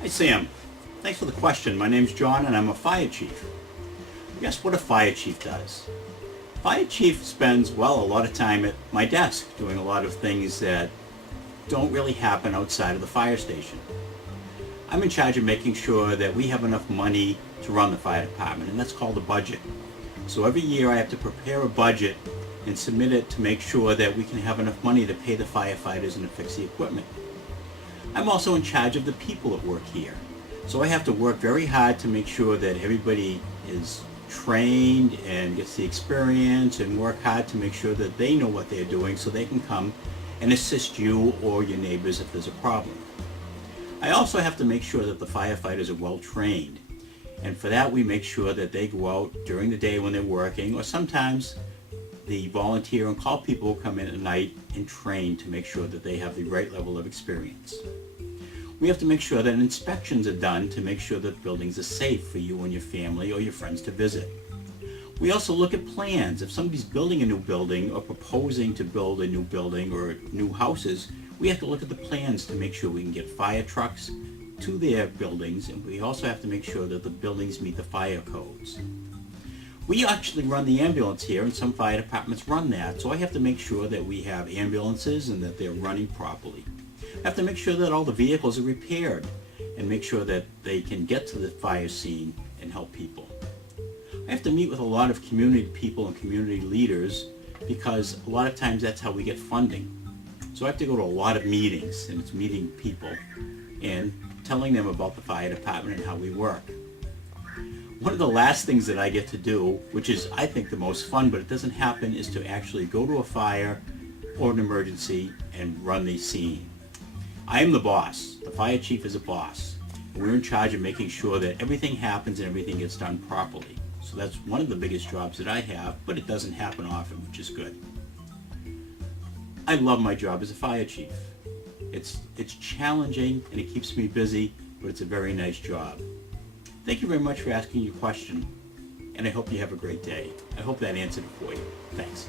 Hi Sam, thanks for the question. My name's John and I'm a fire chief. Guess what a fire chief does? Fire chief spends, well, a lot of time at my desk doing a lot of things that don't really happen outside of the fire station. I'm in charge of making sure that we have enough money to run the fire department, and that's called a budget. So every year I have to prepare a budget and submit it to make sure that we can have enough money to pay the firefighters and to fix the equipment. I'm also in charge of the people that work here. So I have to work very hard to make sure that everybody is trained and gets the experience, and work hard to make sure that they know what they're doing so they can come and assist you or your neighbors if there's a problem. I also have to make sure that the firefighters are well trained, and for that we make sure that they go out during the day when they're working, or sometimes the volunteer and call people who come in at night and train to make sure that they have the right level of experience. We have to make sure that inspections are done to make sure that buildings are safe for you and your family or your friends to visit. We also look at plans. If somebody's building a new building or proposing to build a new building or new houses, we have to look at the plans to make sure we can get fire trucks to their buildings, and we also have to make sure that the buildings meet the fire codes. We actually run the ambulance here, and some fire departments run that, so I have to make sure that we have ambulances and that they're running properly. I have to make sure that all the vehicles are repaired and make sure that they can get to the fire scene and help people. I have to meet with a lot of community people and community leaders because a lot of times that's how we get funding. So I have to go to a lot of meetings, and it's meeting people and telling them about the fire department and how we work. One of the last things that I get to do, which is I think the most fun, but it doesn't happen, is to actually go to a fire or an emergency and run the scene. I am the boss. The fire chief is a boss. And we're in charge of making sure that everything happens and everything gets done properly. So that's one of the biggest jobs that I have, but it doesn't happen often, which is good. I love my job as a fire chief. It's challenging and it keeps me busy, but it's a very nice job. Thank you very much for asking your question, and I hope you have a great day. I hope that answered it for you. Thanks.